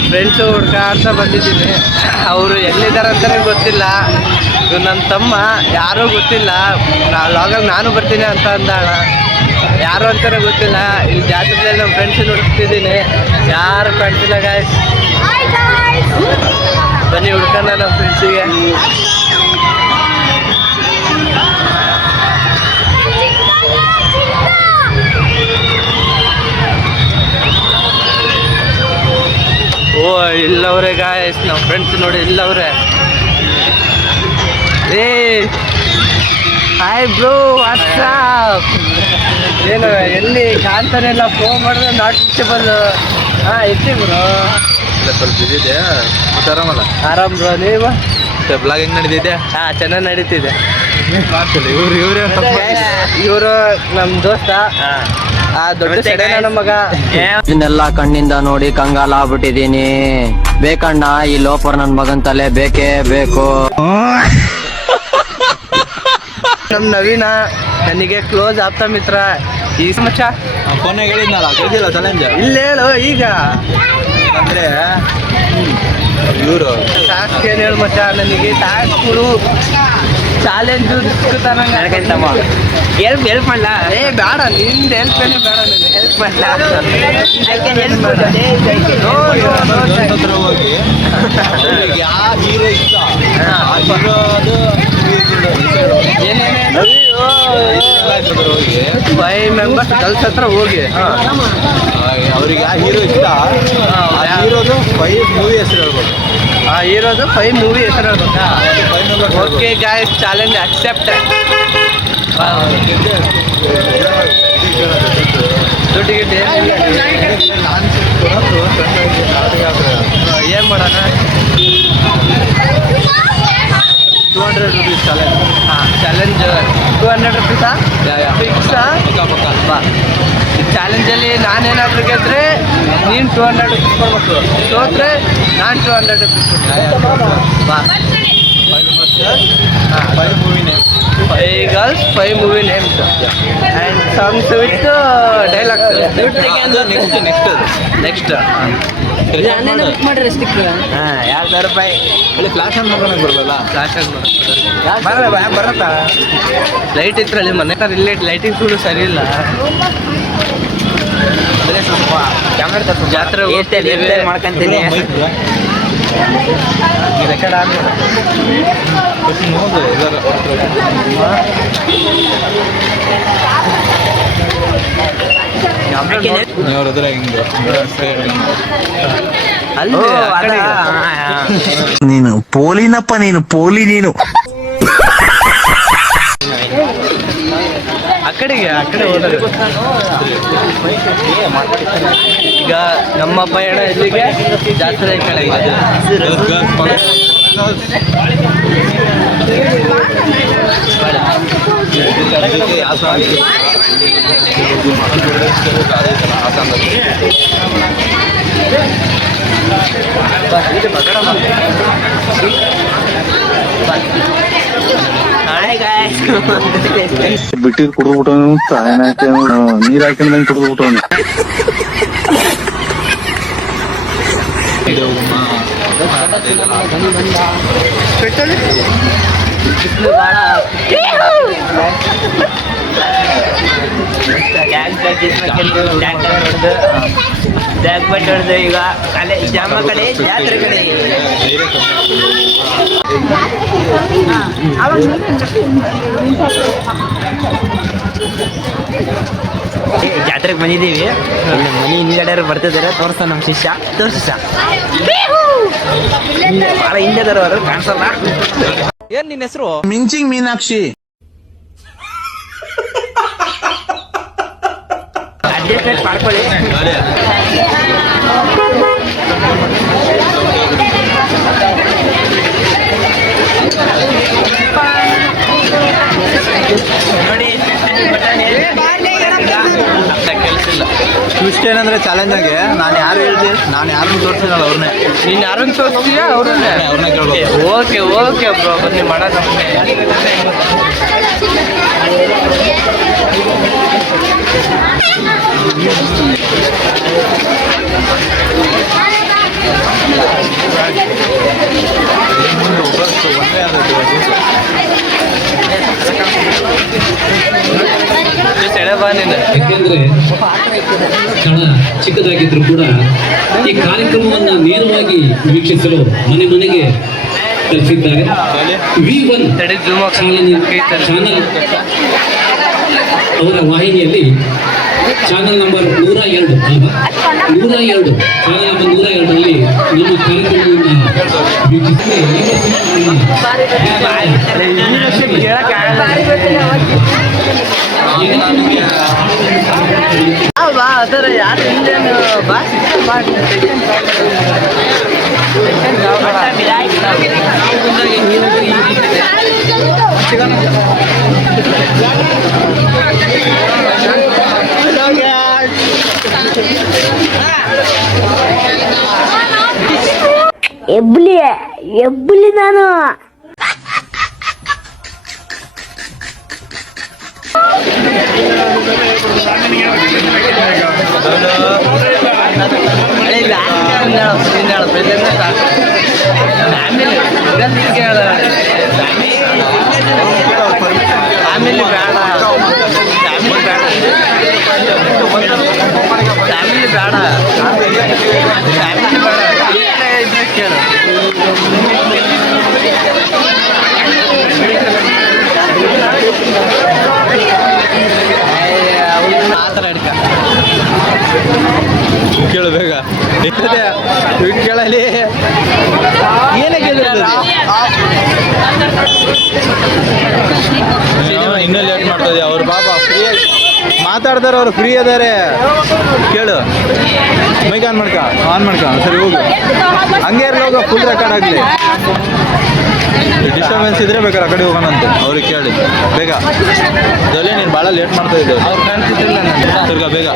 ನಮ್ಮ ಫ್ರೆಂಡ್ಸು ಹುಡ್ಕಾಡ್ತಾ ಬಂದಿದ್ದೀನಿ. ಅವರು ಎಲ್ಲಿದ್ದಾರೆ ಅಂತಲೇ ಗೊತ್ತಿಲ್ಲ. ಇದು ನನ್ನ ತಮ್ಮ, ಯಾರೂ ಗೊತ್ತಿಲ್ಲ. ಲಾಗಲ್ಲಿ ನಾನು ಬರ್ತೀನಿ ಅಂತ ಅಂದಾಳ, ಯಾರು ಅಂತಾನೆ ಗೊತ್ತಿಲ್ಲ. ಇಲ್ಲಿ ಜಾತ್ರೆಯಲ್ಲಿ ನಮ್ಮ ಫ್ರೆಂಡ್ಸನ್ನು ಹುಡುಕ್ತಿದ್ದೀನಿ, ಯಾರು ಕಾಣ್ತಿಲ್ಲ ಗಾಯ್ಸ್. ಬನ್ನಿ ಹುಡ್ಕೋಣ ನಮ್ಮ ಫ್ರೆಂಡ್ಸಿಗೆ. ಓ ಇಲ್ಲವ್ರೆ ಗಾಯ್ಸ್, ನಮ್ಮ ಫ್ರೆಂಡ್ಸ್ ನೋಡಿ ಇಲ್ಲವ್ರೆ. ಏ ಹಾಯ್ ಬ್ರೋ, ವಾಟ್ಸಾಪ್. ಏನು ಎಲ್ಲಿ ಕಾಣ್ತಾನೆ ಇಲ್ಲ, ಫೋನ್ ಮಾಡಿದ್ರೆ ನಾಟ್ ರೀಚಬಲ್. ಹಾಂ ಎತ್ತಿ ಬ್ರೋ. ಇಲ್ಲ ಸ್ವಲ್ಪ ಬಿದ್ದಿದೆ, ಮತ್ತೆ ಆರಾಮಲ್ಲ? ಆರಾಮ್ ಬ್ರೋ, ನೀವು? ಬ್ಲಾಗ್ ಹೆಂಗೆ ನಡೀತಿದೆ? ಹಾಂ ಚೆನ್ನಾಗಿ ನಡೀತಿದೆ. ಇವರು ನಮ್ಮ ದೋಸ್ತ, ದೊಡ್ಡ ಸೆಡೆನ ಮಗ. ಇದನ್ನೆಲ್ಲ ಕಣ್ಣಿಂದ ನೋಡಿ ಕಂಗಾಲ ಆಗ್ಬಿಟ್ಟಿದೀನಿ. ಬೇಕಣ್ಣ ಈ ಲೋಪರ್ ನನ್ ಮಗನ್ ತಲೆ ಬೇಕೇ ಬೇಕು. ನಮ್ ನವೀನ ನನಗೆ ಕ್ಲೋಸ್ ಆಪ್ತ ಮಿತ್ರ. ಈ ಮಚ್ಚ ಫೋನಾಗ ಹೇಳಿದ್ನಲ್ಲ, ಕೇಳಿಲ್ಲ ಚಾಲೆಂಜ್ ಇಲ್ಲ ಹೇಳು ಈಗ. ಅಂದ್ರೆ ಇವರು ಟಾಸ್ಕ್ ಏನು ಹೇಳು ಮಚ್ಚ, ನನಗೆ ಟಾಸ್ಕ್ಗಳು ಚಾಲೆಂಜು ರಿಸ್ಕ್ ತನಂಗ ಹೆಲ್ಪ್ ಮಾಡಲ. ಏ ಬೇಡ, ನಿಂದು ಹೆಲ್ಪ್ ಏನೇ ಬೇಡ, ನನಗೆ ಹೆಲ್ಪ್ ಮಾಡಲ. ಹೋಗಿ ಯಾವ ಹೀರೋ ಇಷ್ಟ ಆ ಹೀರೋದು ಏನೇನು ಹೋಗಿ 5 ಮೆಂಬರ್ಸ್ ಗರ್ಲ್ಸ್ ಹತ್ರ ಹೋಗಿ ಅವ್ರಿಗೆ ಆ ಹೀರೋ ಇಷ್ಟ, ಆ ಹೀರೋದು 5 ಮೂವಿ ಹೆಸರು ಹೇಳ್ಬೋದು. ಆ ಹೀರೋದು 5 ಮೂವಿ ಹೆಸರು ಹೇಳ್ಬೇಕಾ? Okay guys, challenge accept. ದುಡ್ಡಿಗೆ ಏನು ಮಾಡೋಣ? 200 rupees ಚಾಲೆಂಜ್. ಹಾಂ ಚಾಲೆಂಜ್ 200 rupees ಫಿಕ್ಸಾ? ಬಾ, ಈ ಚಾಲೆಂಜಲ್ಲಿ ನಾನೇನಾದರೂ ಗೆದ್ರೆ ನೀನು 200 rupees ಕೊಡ್ಬೇಕು, ಸೋತ್ರೆ ನಾನು 200 rupees ಕೊಡ್ತೀನಿ. ಬಾ. 5 movie name, 5 girls, 5 movie names and songs with dialogues. Next ಹಾಂ 2000 ರೂಪಾಯಿ. ಅಲ್ಲಿ ಫ್ಲಾಶ್ ಆನ್ ಮಾಡ್ಕೊಳಕ್ ಬರಲ್ಲ. ಫ್ಲಾಶ್ ಆಗಿ ಬರತ್ತಾ? ಲೈಟ್ ಇತ್ತರಲ್ಲಿ ಮನೆ ತರ ಇಲ್ಲಿ ಲೈಟಿಂಗ್ ಕೂಡ ಸರಿ ಇಲ್ಲ. ಅದೇ ಸ್ವಲ್ಪ ಕ್ಯಾಮ್ರಾ ಜಾತ್ರೆ ಮಾಡ್ಕೊಂತೀನಿ. ರೆಕಾರ್ಡ್ ಆದ್ಮೇಲೆ ನೀನು ಪೋಲಿನಪ್ಪ, ನೀನು ಪೋಲಿ, ನೀನು ಆ ಕಡೆ ಹೋದ್ರೆ ಈಗ ನಮ್ಮ ಪಯಣ ಇಲ್ಲಿಗೆ, ಜಾತ್ರೆ ಈ ಕಡೆ ಬಿಟ್ಟಿದ್ ಕುಡಿದ್ಬಿಟ್ಟು ನೀರ್ ಹಾಕೊಂಡಂಗೆ ಕುಡಿದ್ಬಿಟ್ಟು ಹೊಡೆದು ಈಗ ಕಲೆ ಜಾಮ ಕಡೆ ಜಾತ್ರೆ ಕಡೆ ಜಾತ್ರೆಗೆ ಬಂದಿದ್ದೀವಿ. ಮನೆ ಹಿಂದ್ಗಡೆ ಬರ್ತಿದ್ದಾರೆ, ತೋರಿಸ ನಮ್ಮ ಶಿಷ್ಯ ತೋರಿಸ ಭಾಳ ಹಿಂದೆ ತರೋರು ಕಾಣಿಸಲ್ಲ. ಏನ್ ನಿನ್ನ ಹೆಸರು? ಮಿಂಚಿಂಗ್ ಮೀನಾಕ್ಷಿ. ಅಡ್ಜಸ್ಟ್ಮೆಂಟ್ ಮಾಡ್ಕೊಳ್ಳಿ. ನೋಡಿ ಟ್ವಿಸ್ಟ್ ಏನಂದ್ರೆ ಚಾಲೆಂಜಾಗೆ ನಾನು ಯಾರು ಹೇಳ್ತೀನಿ, ನಾನು ಯಾರನ್ನು ತೋರಿಸಿನಲ್ಲ ಅವ್ರನ್ನೇ. ನೀನು ಯಾರನ್ನು ತೋರಿಸ್ತೀಯಾ? ಅವ್ರನ್ನೇ ಕೇಳ್ಬೇಕು. ಓಕೆ ಬ್ರೋ, ಬನ್ನಿ ಮಾಡೋಣ. ಯಾಕಂದ್ರೆ ಸ್ಥಳ ಚಿಕ್ಕದಾಗಿದ್ರು ಕೂಡ ಈ ಕಾರ್ಯಕ್ರಮವನ್ನು ನೇರವಾಗಿ ವೀಕ್ಷಿಸಲು ಮನೆ ಮನೆಗೆ ತಲುಪಿದ್ದಾರೆ. V1 ಚಾನಲ್ ಅವರ ವಾಹಿನಿಯಲ್ಲಿ ಚಾನಲ್ ನಂಬರ್ 102 ಅಲ್ವಾ, 102 ಚಾನಲ್ ನಂಬರ್ 102ರಲ್ಲಿ ನಮ್ಮ ಕಾರ್ಯಕ್ರಮವನ್ನು ಬಾ ಅದರ ಯಾರು ಹಿಂದೇನು ಬಾ ಎಬ್ಬುಲಿ ನಾನು ಫ್ಯಾಮಿಲಿ ಬೇಡ, ಫ್ಯಾಮಿಲಿ ಬೇಡ, ಫ್ಯಾಮಿಲಿ ಬೇಡ, ಫ್ಯಾಮಿಲಿ ಬೇಡ ಕೇಳು. ಆ ಥರ ಹಿಡ್ಕ ಕೇಳು ಬೇಗ ಕೇಳಲಿ ಏನಕ್ಕೆ ಇನ್ನೂ ಲೇಟ್ ಮಾಡ್ತದೆ ಅವ್ರು ಬಾಬಾ ಫ್ರೀ ಮಾತಾಡ್ತಾರೆ, ಅವ್ರು ಫ್ರೀ ಅದಾರೆ. ಕೇಳು ಮೈಕ್ ಆನ್ ಮಾಡ್ಕ ಸರಿ ಹೋಗು, ಹಂಗೆ ಇರಲಿ ಹೋಗೋ, ಫುಲ್ ರೆಕಾರ್ಡ್ ಆಗಲಿ. ಡಿಸ್ಟರ್ಬೆನ್ಸ್ ಇದ್ರೆ ಬೇಕಾದ್ರೆ ಆ ಕಡೆ ಹೋಗೋಣಂತೆ. ಅವ್ರಿಗೆ ಕೇಳಿ ಬೇಗ. ಜೊಲೆ ನೀನು ಭಾಳ ಲೇಟ್ ಮಾಡ್ತಾ ಇದ್ದೇವೆ, ಅವ್ರು ಕಾಣ್ತಿದ್ದಿಲ್ಲ ನಾನು ತಿರ್ಗಾ ಬೇಗ.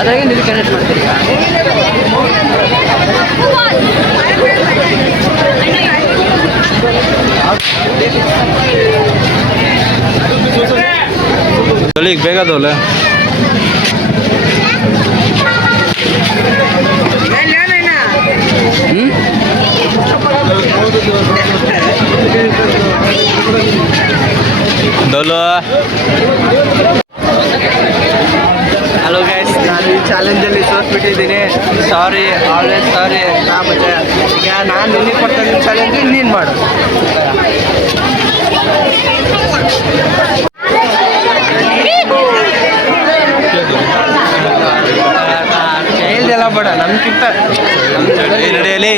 ಅದಾಗೆ ನೀವು ಕನೆಕ್ಟ್ ಮಾಡ್ತೀರಿ. ಈಗ ಬೇಗ ಅದವಲ್ಲ. ಹಲೋ ಗೈಸ್, ನಾನು ಈ ಚಾಲೆಂಜಲ್ಲಿ ಸೋತ್ಬಿಟ್ಟಿದ್ದೀನಿ. ಸಾರಿ, ಆಲ್ವೇಸ್ ಸಾರಿ. ಮತ್ತೆ ಈಗ ನಾನು ನಿನಗೆ ಕೊಡ್ತಾ ಚಾಲೆಂಜ್ ನೀನು ಮಾಡು. ಹೇಳ್ದೆಲ್ಲ ಬೇಡ, ನಮ್ಗಿಂತ ನಡೆಯಲಿ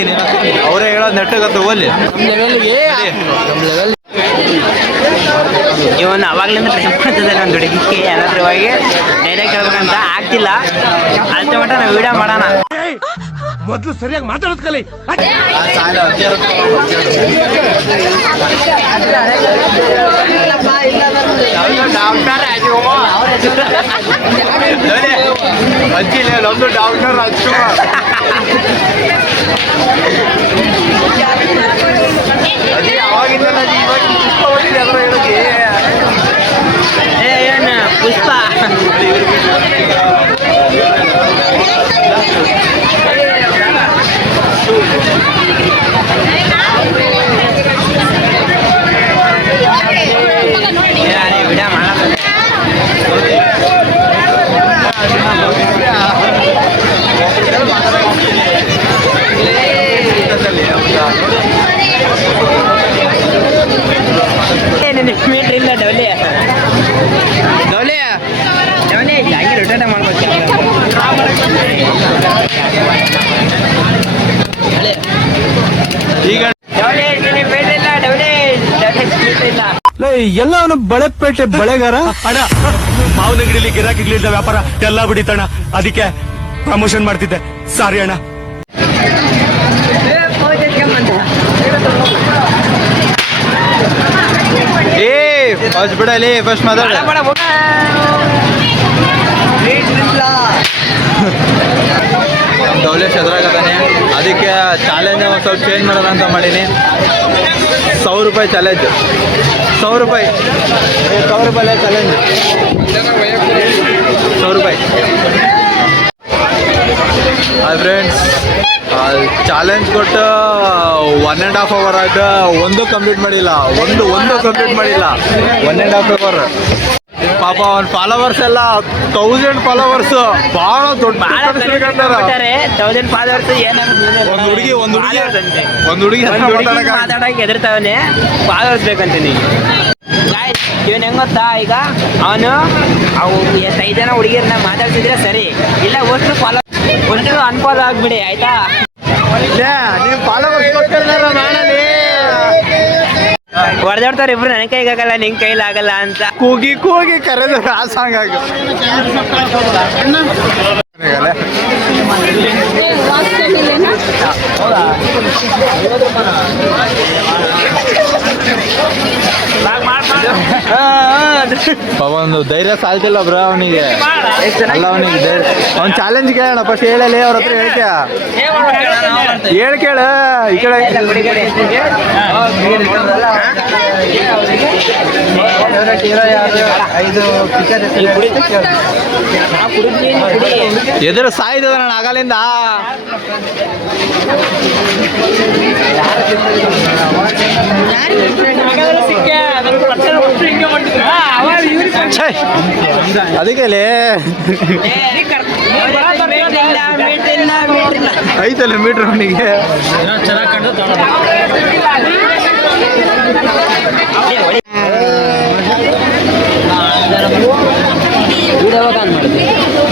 ಅವರೇ ಹೇಳೋದು ನೆಟ್ಟಗತ್ತ ಹೋಗ್ಲಿ. ನಮ್ಮ ಲೆವೆಲ್ಗೆ ನಮ್ಮ ಲೆವೆಲ್ ಇವನು ಅವಾಗ್ಲಿಂದ ಟ್ರೈ ಮಾಡ್ತಿದ್ದೆ ನನ್ನ ಹುಡುಗಿಗೆ ಏನಾದ್ರೂ ಹೋಗಿ ಡೈರೆಕ್ಟ್ ಹೇಳ್ಬೇಕಂತ ಆಗ್ತಿಲ್ಲ. ಅಲ್ತ ಮಟ್ಟ ನಾವು ವಿಡಿಯೋ ಮಾಡೋಣ. ಮೊದಲು ಸರಿಯಾಗಿ ಮಾತಾಡೋದ್ ಕಲಿ. ಅಜ್ಜಿಲ್ಲ ನಮ್ದು ಡಾಕ್ಟರ್ ರಾಜ್ಕುಮಾರ್. ಅಜ್ಜಿ ಅವಾಗಿಂದ ಏನು ಪುಷ್ಪ ವಿಡಿಯೋ ಮಾಡೋಣ. ಮೀಟ್ರ್ ಇಲ್ಲ ಡೌಲಿ ಡೌಲಿ ಡೌಲಿ ಹಂಗೆ ರೊಟೇಟ ಮಾಡ್ಕೊಳ್ತೀನಿ. ಈಗ ಮೀಟ್ರ್ ಇಲ್ಲ ಡೌಲಿ ಮೀಟ್ರ್ ಇಲ್ಲ. ಎಲ್ಲವನು ಬಳೆಪೇಟೆ ಬಳೆಗಾರ ಅಣ್ಣ, ಮಾವನಂಗಡಿಲಿ ಗಿರಾಕಿಗಳಿಂದ ವ್ಯಾಪಾರ ಎಲ್ಲ ಬಿಡಿತಣ್ಣ. ಅದಕ್ಕೆ ಪ್ರಮೋಷನ್ ಮಾಡ್ತಿದ್ದೆ ಸಾರಿ ಅಣ್ಣ. ಏ ಫಸ್ಟ್ ಬಿಡಲಿ, ಫಸ್ಟ್ ಮಾತಾಡ. ಡೌಲೇಶ್ ಎದುರಾಗತಾನೆ, ಅದಕ್ಕೆ ಚಾಲೆಂಜ್ ಒಂದು ಸ್ವಲ್ಪ ಚೇಂಜ್ ಮಾಡೋಣ ಅಂತ ಮಾಡೀನಿ. 100 ರೂಪಾಯಿ ಚಾಲೆಂಜ್, 100 ರೂಪಾಯಿ, 100 ರೂಪಾಯಿ ಚಾಲೆಂಜ್, 100 ರೂಪಾಯಿ. ಫ್ರೆಂಡ್ಸ್, ಚಾಲೆಂಜ್ ಕೊಟ್ಟು 1.5 hour ಆಯ್ತು, ಒಂದು ಕಂಪ್ಲೀಟ್ ಮಾಡಿಲ್ಲ, ಒಂದು ಕಂಪ್ಲೀಟ್ ಮಾಡಿಲ್ಲ. 1.5 hour. ಪಾಪ ಅವ್ನ ಫಾಲೋವರ್ಸ್ ಎಲ್ಲ 1000 ಫಾಲೋವರ್ಸ್, ಭಾಳ ದೊಡ್ಡ $1000 followers ಒಂದು ಹುಡುಗಿ ಮಾತಾಡಕ್ಕೆ ಎದುರ್ತಾವನೆ, ಫಾಲೋವರ್ಸ್ ಬೇಕಂತೀನಿ. ಇವನ್ ಹೆಂಗ್ ಗೊತ್ತಾ, ಈಗ ಅವನು 5 ಜನ ಹುಡುಗಿಯರನ್ನ ಮಾತಾಡ್ಸಿದ್ರೆ ಸರಿ, ಇಲ್ಲ ಒಟ್ಟು ಅನ್ಫಾಲೋ ಆಗ್ಬಿಡಿ ಆಯ್ತಾ. ನೀವು ಫಾಲೋವರ್ಸ್ ಹೊಡೆದಾಡ್ತಾರೆ ಇಬ್ರು, ನನ್ನ ಕೈಗೆ ಆಗಲ್ಲ ನಿನ್ ಕೈಲಿ ಆಗಲ್ಲ ಅಂತ ಕೂಗಿ ಕರೆದು ಆ ಸಾಂಗ್ ಆಗ. ಒಂದು ಧೈರ್ಯ ಸಾಲ್ತಿಲ್ಲ ಬ್ರೋ ಅವನಿಗೆ. ಅಲ್ಲ ಅವನಿಗೆ ಧೈರ್ಯ, ಅವ್ನು ಚಾಲೆಂಜ್ ಕೇಳೋಣ ಫಸ್ಟ್. ಹೇಳಲಿ ಅವ್ರ ಹತ್ರ ಹೇಳ್ತೀಯ, ಕೇಳ ಈ ಕಡೆ. ಎದುರು ಸಾಯ್ತದ ನಾನು ಆಗಲಿಂದ. ಅದಕ್ಕೆ ಐತಲ್ಲ ಮೀಟ್ರ್ ಅವನಿಗೆ.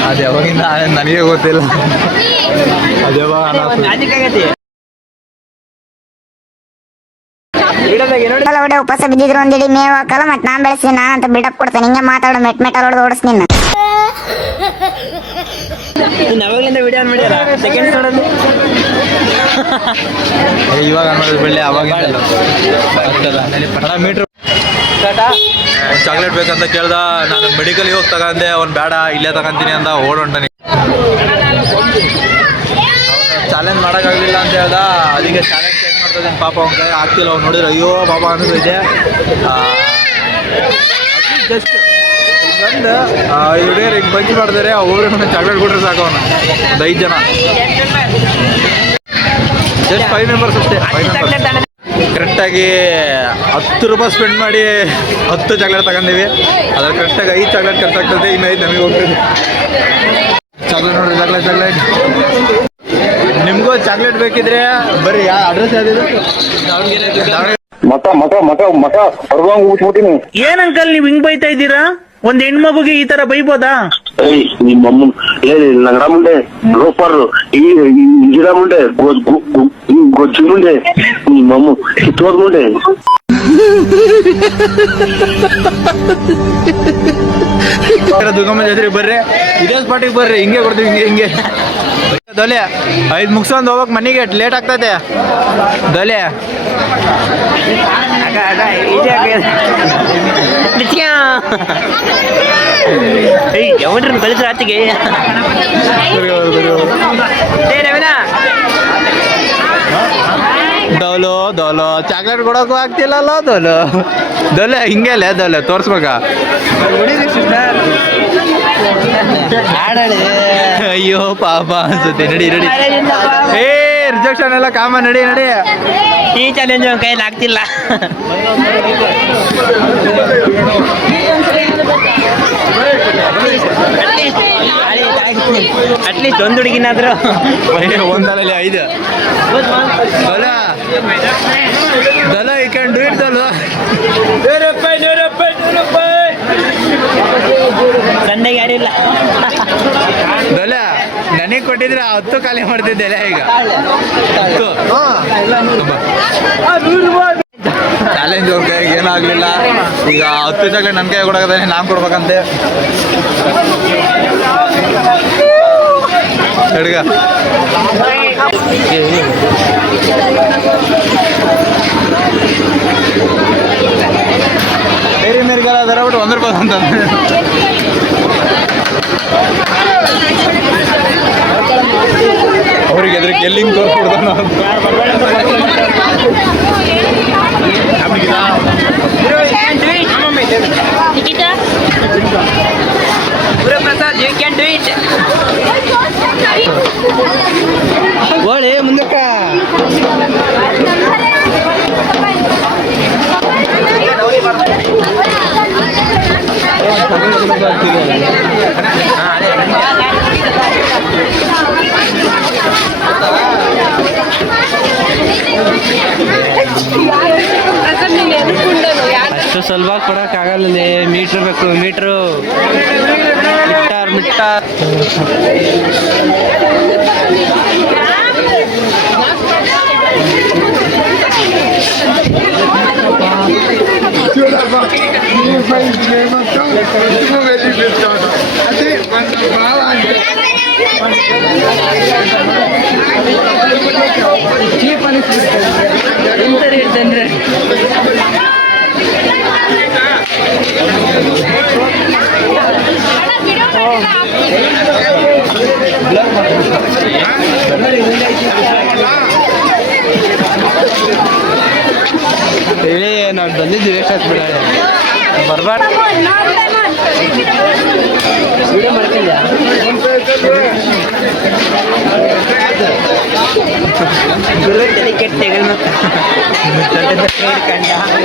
ಅದು ಯಾವಾಗಿಂದ ನನಗೆ ಗೊತ್ತಿಲ್ಲ, ಅದು ಯಾವಾಗ ಒಡೆ ಉಪವಾಸ ಬಿದ್ದಿದ್ರು ಒಂದಿಡಿ ಮೇವ್ ಹಾಕಲ್ಲ, ಮತ್ತೆ ನಾನ್ ಬೆಳೆಸಿ ನಾನಂತ ಬಿಡಪ್ ಕೊಡ್ತೇನೆ. ಹಿಂಗೆ ಮಾತಾಡೋ ಮೆಟ್ ಹೊಡೆದು ಓಡಿಸ್ತೀನಿ. ಅವಾಗಲಿಂದ ವಿಡಿಯೋ ಮಾಡಿಲ್ಲ, ಸೆಕೆಂಡ್ಸ್ ನೋಡೋದು ಇವಾಗ ಅನ್ನೋದು ಬೆಳ್ಳಿ ಅವಾಗಿಂದಲ್ಲ. ಮೀಟ್ರ್ ಚಾಕ್ಲೇಟ್ ಬೇಕಂತ ಕೇಳ್ದ, ನಾನು ಮೆಡಿಕಲ್ಗೆ ಹೋಗಿ ತಗೊಂಡೆ, ಅವ್ನು ಬೇಡ ಇಲ್ಲೇ ತಗೊಂತೀನಿ ಅಂತ ಓಡೊಂಟಾನೆ. ಚಾಲೆಂಜ್ ಮಾಡೋಕ್ಕಾಗಲಿಲ್ಲ ಅಂತ ಹೇಳ್ದ, ಅದಕ್ಕೆ ಚಾಲೆಂಜ್ ಚೇಂಜ್ ಮಾಡ್ತಿದ್ದೀನಿ. ಪಾಪ ಅವ್ನ ಕೈ ಆಗ್ತಿಲ್ಲ, ಅವ್ನು ನೋಡಿದ್ರೆ ಅಯ್ಯೋ ಪಾಪ ಅನ್ನಿಸ್ತೈತೆ. ಜಸ್ಟ್ ಹಿಂಗಂದು 5 ಹುಡುಗಿಯರು ಹಿಂಗೆ ಬಂಚ್ ಮಾಡ್ತಾರೆ, ಅವ್ರಿಗೆ ಚಾಕ್ಲೇಟ್ ಕೊಟ್ಟರೆ ಸಾಕು. ಅವನು ಒಂದು 5 ಜನ, ಜಸ್ಟ್ 5 ಮೆಂಬರ್ಸ್ ಅಷ್ಟೇ. 5 ಮೆಂಬರ್ಸ್ ಕರೆಕ್ಟಾಗಿ 10 ರೂಪಾಯಿ ಸ್ಪೆಂಡ್ ಮಾಡಿ 10 ಚಾಕ್ಲೇಟ್ ತಗೊಂಡಿವಿ. ಅದ್ರ ಕರೆಕ್ಟಾಗಿ 5 ಚಾಕ್ಲೇಟ್ ಖರ್ಚಾಗ್ತದೆ, ಇನ್ನು 5 ನಮಗೆ ಹೋಗ್ತದೆ. ಚಾಕ್ಲೇಟ್ ನೋಡ್ರಿ, ಚಾಕ್ಲೇಟ್. ನಿಮಗೂ ಚಾಕ್ಲೇಟ್ ಬೇಕಿದ್ರೆ ಬರ್ರಿ. ಯಾವ ಅಡ್ರೆಸ್ ಯಾವ್ದಿದೆ? ಏನ್ ಅಂಕಲ್ ನೀವ್ ಹಿಂಗ್ ಬೈತಾ ಇದ್ದೀರಾ? ಒಂದ್ ಹೆಣ್ಮಗುಗೆ ಈ ತರ ಬೈಬೋದಾ? ನಿಮ್ಮ ಹೇಳಿ ನಗರ ಮುಂಡೆ ರೋಪರ್ ಇಂಜಿರಾ ಮುಂಡೆ ಗೊಜ್ಜು ಮುಂಡೆ ನಿಮ್ಮಮ್ಮ ಕಿತ್ತೋದ್ ಮುಂಡೆ. ದುರ್ಗಮ್ಮ ಜಾತ್ರೆ ಬರ್ರಿ, ಇದೇ ಸ್ಪಾಟಿಗೆ ಬರ್ರಿ, ಹಿಂಗೆ ಕೊಡ್ತೀವಿ. ಹಿಂಗೆ ದೊಲೆ 5 ಮುಗಿಸ್ಕೊಂಡು ಹೋಗಕ್ ಮನೆಗೆ ಲೇಟ್ ಆಗ್ತೈತೆ. ದೊಲೆ ಯಾವನ್ರಿ ಕಳಿಸ್ರ ಆತಿಗೆ ದೋಲು ಚಾಕ್ಲೇಟ್ ಕೊಡೋಕು ಆಗ್ತಿಲ್ಲಲ್ಲ. ದೊಲೆ ಹಿಂಗೆಲ್ಲ ದೊಲೆ ತೋರ್ಸ್ಬೇಕ. ಅಯ್ಯೋ ಪಾಪ ಅನ್ಸುತ್ತೆ. ನಡಿ ಏ ರಿಜೆಕ್ಷನ್ ಎಲ್ಲ ಕಾಮ. ನಡಿ ಈ ಚಾಲೆಂಜ್ ಕೈಯಲ್ಲಿ ಆಗ್ತಿಲ್ಲ. ಅಟ್ಲೀಸ್ಟ್ ಒಂದು ಹುಡುಗಿನಾದ್ರು ಒಂದಲ್ಲಿ 5 ದೊಲ ಈ ಕ್ಯಾನ್ ಡೂ ಇಟ್. ಸಂಡೆಗೆ ಯಾರಿಲ್ಲ. ದೊಲ ನನಗೆ ಕೊಟ್ಟಿದ್ರೆ 10 ಖಾಲಿ ಮಾಡ್ತಿದ್ದೆಲ್ಲ. ಈಗ ಚಾಲೆಂಜ್ ಅವ್ರ ಕೈಗೆ ಏನಾಗಲಿಲ್ಲ. ಈಗ 10 ಚಾಕ್ಲೇಟ್ ನನ್ನ ಕೈ ಕೊಡೋದಾನೆ, ನಾನು ಕೊಡ್ಬೇಕಂತೆ. ಹುಡುಗ ಬೇರೆ ಮೇರೆಗೆಲ್ಲ ಅದರ ಬಿಟ್ಟು 1 ರೂಪಾಯಿ ಅಂತ ಅವ್ರಿಗೆ ಎದ್ರಿಗೆ ಎಲ್ಲಿಂಗ್ ತೋರ್ಸ್ಬಿಡ್ದ ನಾವು Guruprasad you can do it. ಗೋಳಿ ಮುಂದಕ್ಕ ಅಷ್ಟು ಸುಲಭ ಕೊಡೋಕ್ಕಾಗಲ್ಲ. ಮೀಟ್ರ್ ಬೇಕು, ಮೀಟ್ರು ಮಿಟ್ಟಾರ್ ಇರ್ತಂದ್ರೆ ಹೇಳಿ ನಾವು ಬಂದಿದ್ದು ವೇಸ್ಟ್ ಆಯ್ತು ಬಿಡ. ಬರ್ಬಾರ್ದು ವಿಡಿಯೋ ಮಾಡ್ತಿದ್ಯಾ?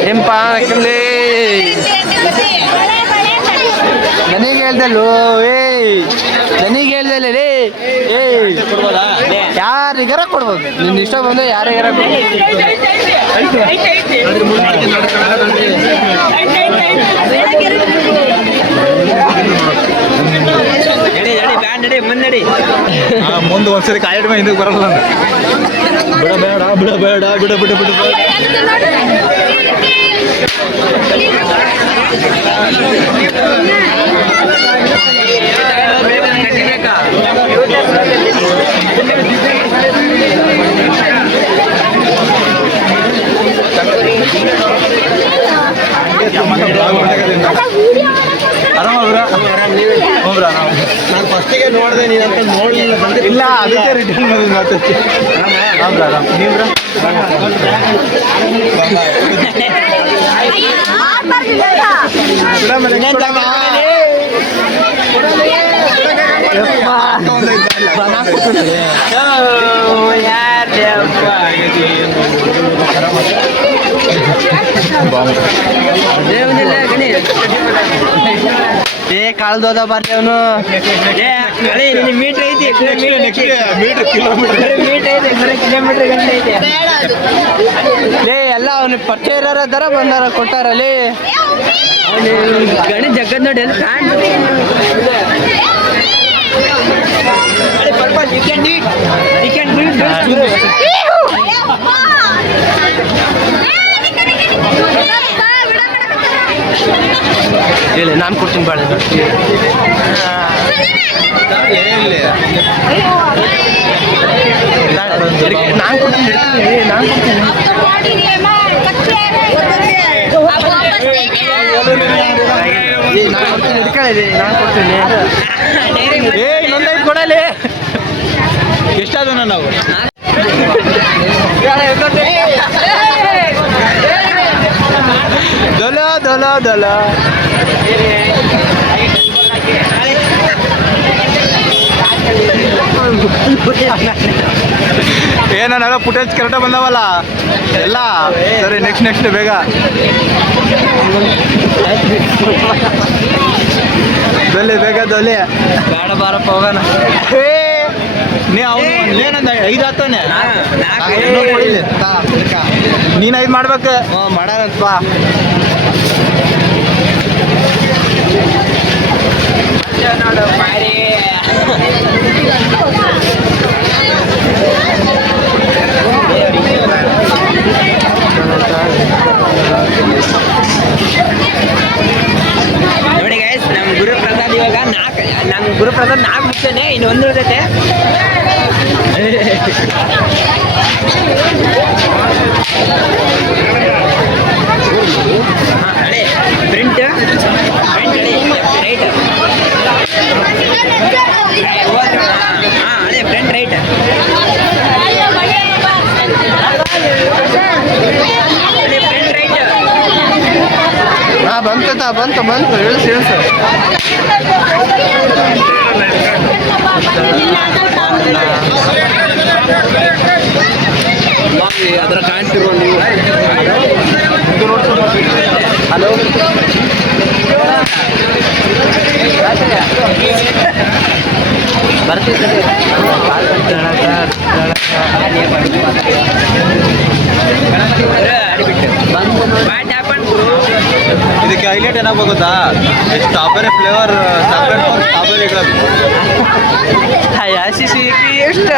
ಏನ್ಪ ಯಾಕಂದ್ರೆ ನನಗೆ ಹೇಳ್ದಲ್ಲೋ ನನಗೆ ಹೇಳ್ದಲ್ಲ ರೇ ಯಾರಿಗಾರ ಕೊಡ್ಬೋದು. ನಿನ್ನ ಇಷ್ಟ ಬಂದು ಯಾರಿಗಾರ ಮುಂದೆ ಒಂದ್ಸರಿ ಕಾಯಿಡ್ ಮೇಲೆ ಹಿಂದಕ್ಕೆ ಬರಲ್ಲ. ಬಿಡಬೇಡ ಬಿಡಬೇಡ ಬಿಡ ಬಿಡ ಬಿಡ ನಾನು ಫಸ್ಟಿಗೆ ನೋಡಿದೆ, ನೀನಂತ ನೋಡಲಿಲ್ಲ. ಇಲ್ಲ ಅದಕ್ಕೆ ರಿಟರ್ನ್ ಮಾಡಿದ್ ಮಾತಾಡ್ತಿ. ನೀವ್ರ ಕಾಳ್ದೋದ ಬರ್ಲಿ ಅವನು. ಮೀಟರ್ ಐತಿ, ಎಲ್ಲ ಅವನು ಪರಿಚಯ ಇರೋರ ತರ ಬಂದಾರ ಕೊಟ್ಟಾರಲ್ಲಿ. ಗಣಿ ಜಗದ್ ನೋಡಿ ಎಲ್ಲ ಹೇಳಿ ನಾನು ಕೊಡ್ತೀನಿ ಬಾಳೆ. ನಾನು ಕೊಡ್ತೀನಿ ನಾನು ಹಿಡ್ಕೊಳ್ಳಿ, ನಾನು ಕೊಡ್ತೀನಿ. ಇನ್ನೊಂದೈದು ಕೊಡಲಿ. ಎಷ್ಟಾದ ನಾವು ದೊಲ ದೊಲ ದೊಲ ಏನಾಗ ಫುಟೇಜ್ ಕರೆಕ್ಟಾಗಿ ಬಂದವಲ್ಲ ಎಲ್ಲ ಸರಿ. ನೆಕ್ಸ್ಟ್ ಬೇಗ ದೊಲೆ ಬೇಗ ದೊಲೆ ಬೇಡ ಬಾರಪ್ಪ ಹೋಗೋಣ. ನೀ ಅವನು ಏನಂದ 5 ಆತವನೆ. ನೀನು 5 ಮಾಡ್ಬೇಕು. ಮಾಡೋಣಪ್ಪ. ನೋಡು ಮಾರಿ ನೋಡಿ ಗೈಸ್, ನಮ್ಮ ಗುರುಪ್ರಸಾದ್ ಇವಾಗ 4 ಮುಗ್ಸೇನೆ, ಇನ್ನು 1 ಉಳಿದೈತೆ. ಪ್ರಿಂಟ್ ರೈಟ್ ಅದೇ ಫ್ರಂಟ್ ರೈಟ್ ಫ್ರಂಟ್ ರೈಟ್ ಬಂತು ಇಳಿಸು ಅದರ ಕಾಣ್ತಿರೋ ನೀವು ಹಲೋ ಬರ್ತಿದ್ದೆ ಇದಕ್ಕೆ ಹೈಲೈಟ್ ಏನಾಗ ಗೊತ್ತಾ ಸ್ಟ್ರಾಬೆರಿ ಫ್ಲೇವರ್ ಸ್ಟ್ರಾಬೆರಿ ಹಯಾಶಿಸಿ ಇಷ್ಟ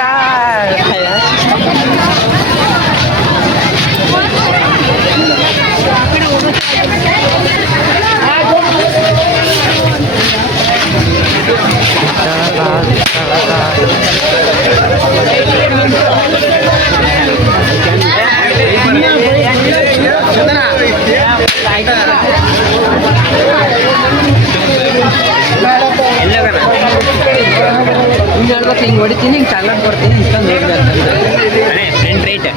ಹಿಂಗೆ ಹೇಳ್ಬೇಕು, ಹಿಂಗೆ ಹೊಡಿತೀನಿ, ಹಿಂಗೆ ಚಾಕ್ಲೇಟ್ ಕೊಡ್ತೀನಿ, ಇಷ್ಟೊಂದು ಹೋಗ್ಬೇಕು ಫ್ರಂಟ್ ರೈಟ್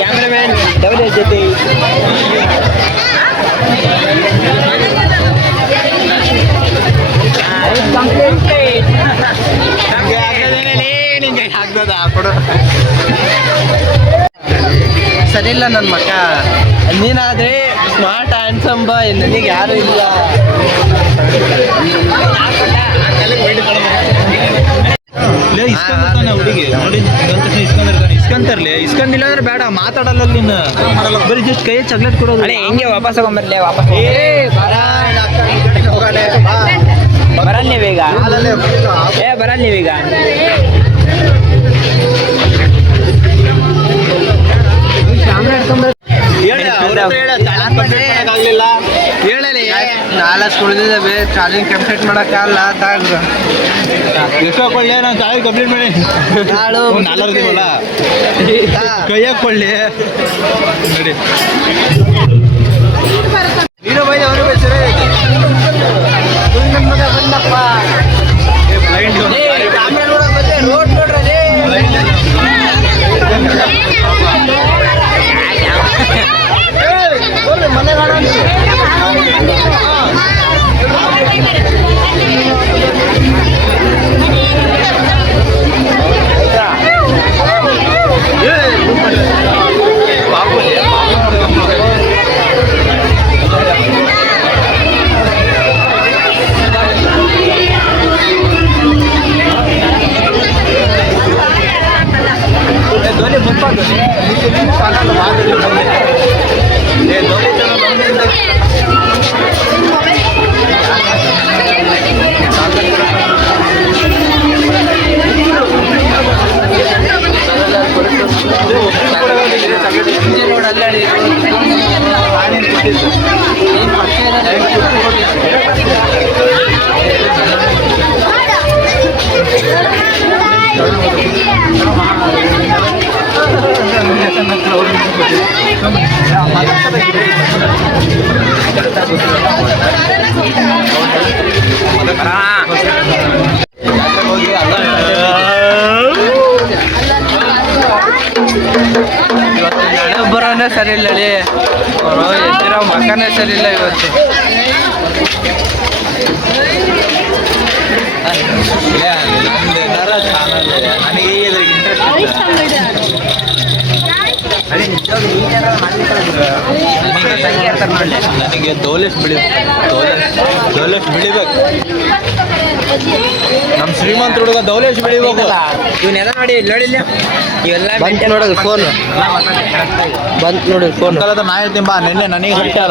ಕ್ಯಾಮ್ರಾಮನ್ ಡಬಲ್ ಜೊತೆ ಸರಿ ಇಲ್ಲ ನನ್ನ ಮಕ್ಕ, ನೀನಾದ್ರೆ ಸ್ಮಾರ್ಟ್ ಹ್ಯಾಂಡ್ಸಮ್ ಬಾಯ್, ನನಗೆ ಯಾರು ಇಲ್ಲ. ಹುಡುಗಿ ನೋಡಿ ಇಸ್ಕೊಂದಿಲ್ಲ ಅಂದ್ರೆ ಬೇಡ, ಮಾತಾಡಲ್ಲ ನಿನ್ನ ಬರೀ ಜಸ್ಟ್ ಕೈ ಚಾಕ್ಲೇಟ್ ಕೊಡೋದು. ಅದೇ ಹಿಂಗೆ ವಾಪಸ್ ತಗೊಂಬರ್ಲಿ, ವಾಪಸ್ ಬರಲ್ಲ ನೀವೀಗ, ಬರಲ್ಲ ನೀವೀಗ. ನಾಲ್ಕು ಉಳಿದಿದ್ದಾವೆ, ಚಾರ್ಜಿಂಗ್ ಕಂಪ್ಲೀಟ್ ಮಾಡೋಕ್ಕಾಗಲ್ಲ. ತಾಗ್ರು ಎಷ್ಟೋ ಕೊಳ್ಳಿ, ನಾನು ಚಾರ್ಜ್ ಕಂಪ್ಲೀಟ್ ಮಾಡಿ ನಾಲ್ವಲ್ಲ ಕೈಯಾಗ ಕೊಳ್ಳಿ ನೋಡಿ. ನೀನು ಬೈ ಅವರು ಸರಿ ಬಂದಪ್ಪ ರೋಡ್ ನೋಡ್ರಿ ಮನೆ ಬರೋನೇ ಸರಿ ಇಲ್ಲ ಹೇಳಿ, ಎದ್ದಿರೋ ಮಕ್ಕನೇ ಸರಿ ಇಲ್ಲ ಇವತ್ತು. ನನಗೆ ಇಂಟ್ರೆಸ್ಟ್ ನನಗೆ ದೋಲೇಶ್ ಬೆಳಿಬೇಕು. ನಮ್ಮ ಶ್ರೀಮಂತ ಹುಡುಗ ದೌಲೇಶ್ ಬೆಳಿಬೇಕು. ಇವನ್ನೆಲ್ಲ ನೋಡಿಲ್ಲ ಇವೆಲ್ಲ ಬಂತು ನೋಡೋದು ಫೋನ್, ಬಂತು ನೋಡಿ ಫೋನ್. ನಾ ಹೇಳ್ತೀನಿ ಬಾ, ನೆನ್ನೆ ನನಗೆ ಹೇಳ್ತಾರ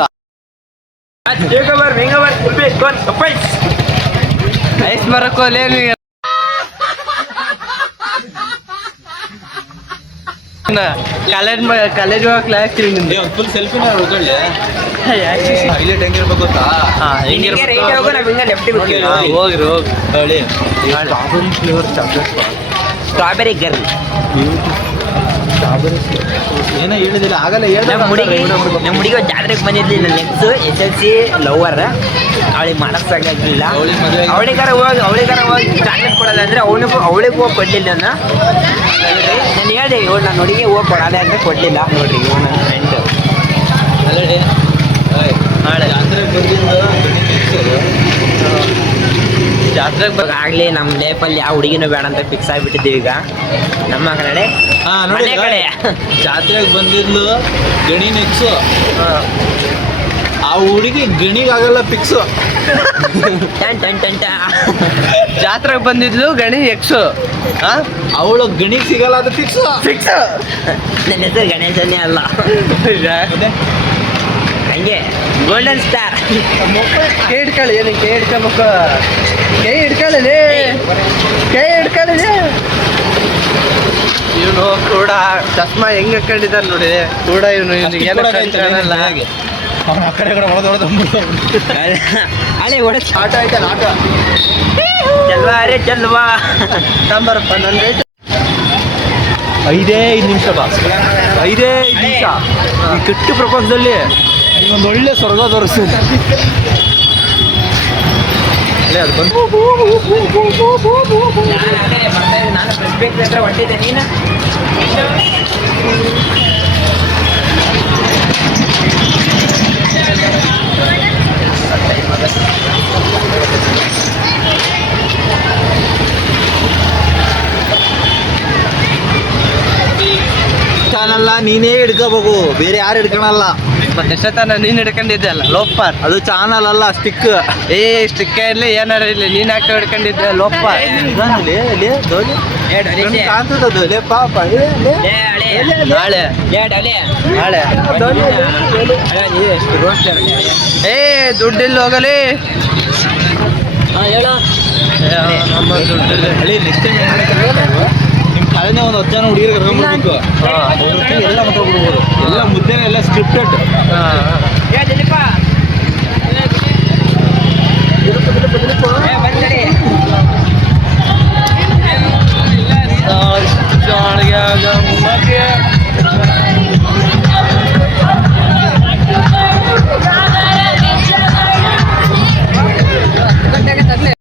ಐಸ್ ಮರಕ್ಕೋಲೆ ಕಾಲೇಜ್ ಕ್ಲಾಸ್ ಫುಲ್ ಸೆಲ್ಫಿನ ಉಳ್ಕೊಳ್ಳಿ. ಹೈಲೈಟ್ ಹೆಂಗಿರ್ಬೇಕು ಗೊತ್ತಾ? ಹೋಗ್ರಿ ಹೋಗಿ ಹೇಳಿ ಫ್ಲೇವರ್ ಚಾಕ್ಲೇಟ್ ಸ್ಟ್ರಾಬೆರಿ ಗರ್ಲ್ ಏನೋ ಹೇಳಿದಿಲ್ಲ ಆಗಲ್ಲ. ನಮ್ಮ ಹುಡುಗಿ ಜಾತ್ರೆಗೆ ಬಂದಿದ್ದಿಲ್ಲ. ನೆಕ್ಸ್ಟ್ SLC ಲವರ್ ಅವಳಿಗೆ ಮಾಡಕ್ಕಾಗಲಿಲ್ಲ. ಅವಳಿಗಾರ ಹೋಗಿ ಚಾಕ್ಲೇಟ್ ಕೊಡೋಲ್ಲ ಅಂದ್ರೆ ಅವಳಿಗೆ ಹೋಗಿ ಕೊಡ್ಲಿಲ್ಲ. ನಾನು ಹೇಳಿದೆ ಇವಳು ನನ್ನ ಹುಡುಗಿ ಹೋಗಿ ಕೊಡೋದೆ ಅಂತ ಕೊಡ್ಲಿಲ್ಲ. ನೋಡ್ರಿ ಇವ್ ನನ್ನ ಫ್ರೆಂಡ್ ನಾಳೆ ಜಾತ್ರೆಗೆ ಆಗ್ಲಿ ನಮ್ಮ ಲೈಫಲ್ಲಿ ಯಾವ ಹುಡುಗಿನೂ ಬೇಡ ಅಂತ ಫಿಕ್ಸ್ ಆಗಿಬಿಟ್ಟಿದ್ದೀವಿ ಈಗ. ನಮ್ಮ ಕಡೆ ನೋಡಿ ಕಡೆ ಜಾತ್ರೆಗೆ ಬಂದಿದ್ಲು ಗಣಿ ನೆಕ್ಸು. ಆ ಹುಡುಗಿ ಗಣಿಗಾಗಲ್ಲ ಫಿಕ್ಸು. ಜಾತ್ರೆಗೆ ಬಂದಿದ್ಲು ಗಣಿ ಎಕ್ಸು. ಅವಳು ಗಣಿಗೆ ಸಿಗಲ್ಲ, ಅದು ಫಿಕ್ಸು. ನನ್ನ ಹೆಸರು ಗಣೇಶನೇ ಅಲ್ಲ, ಹಂಗೆ ಗೋಲ್ಡನ್ ಸ್ಟಾರ್. ಕೈ ಹಿಡ್ಕೊಳ್ಳಿ, ಏನಕ್ಕೆ ಕೈ ಹಿಡ್ಕೊಬೇಕು? ಕೈ ಹಿಡ್ಕೊಳ್ಳಿ, ಇವನು ಕೂಡ ಚಸ್ಮಾ ಹೆಂಗ್ ಹಾಕೊಂಡಿದ್ದಾನೆ ನೋಡಿ ಕೂಡ. ಇವನು ಕಾಣಲ್ಲ. ಅವನ ಆ ಕಡೆ ಅಲ್ಲೇ ಹೊಡೆಸ್ ಆಟ ಆಯ್ತಲ್ಲ ಆಟ. ಚಲ್ವಾ ರೇ ಚಲ್ವಾ ಸಾಂಬಾರಪ್ಪ ನನ್ನ ರೇಟ್ 5 ನಿಮಿಷ ಬಾ. 5 ನಿಮಿಷ ಈ ಕೆಟ್ಟ ಪ್ರಪಂಚದಲ್ಲಿ ನೀವೊಂದು ಒಳ್ಳೆ ಸ್ವರ್ಗ ತೋರಿಸ್ತೀನಿ. ಅದು ಬಂದು ನಾನು ಪ್ರೆಸ್ಬೇಕು ಹತ್ರ ಹೊಟ್ಟಿದ್ದೆ. ನೀನು ಚಾನಲ್ಲ ನೀನೇ ಹಿಡ್ಕೋಬೇಕು, ಬೇರೆ ಯಾರು ಹಿಡ್ಕೊಳಲ್ಲ. ಮತ್ತೆ ಎಷ್ಟೊತ್ತನ ನೀನ್ ಹಿಡ್ಕೊಂಡಿದ್ದೆ ಅಲ್ಲ ಲೋಪರ್. ಅದು ಚಾನಲ್ ಅಲ್ಲ, ಸ್ಟಿಕ್. ಸ್ಟಿಕ್ಕ ಇರ್ಲಿ ಏನಾರ ಇರ್ಲಿ ನೀನ್ ಹಾಕಿ ಹಿಡ್ಕೊಂಡಿದ್ದೆ ಲೋಪರ್. ಕಾಣ್ತದದು ಲೇ ಪಾಪ. ನಾಳೆ ನಾಳೆ ದುಡ್ಡಿಲ್ಲ ಹೋಗಲಿ. ನಮ್ಮ ದುಡ್ಡಿಲ್ಲ. ನೆಕ್ಸ್ಟ್ ಟೈಮ್ ಏನು ಮಾಡ್ತಾರೆ, ನಿಮ್ಮ ಕಾಲೇಜ್ ಒಂದು 10 ಜನ ಹುಡುಗಿರು ಕರ್ಕೊಂಡ್ಬಿಡ್ಬೇಕು. ಎಲ್ಲ ಮಾತಾಡ್ಬಿಡ್ಬೋದು. ಎಲ್ಲ ಮುದ್ದೆನೇ ಎಲ್ಲ ಸ್ಕ್ರಿಪ್ಟೆಡ್. ಜಾಳಿಗೆ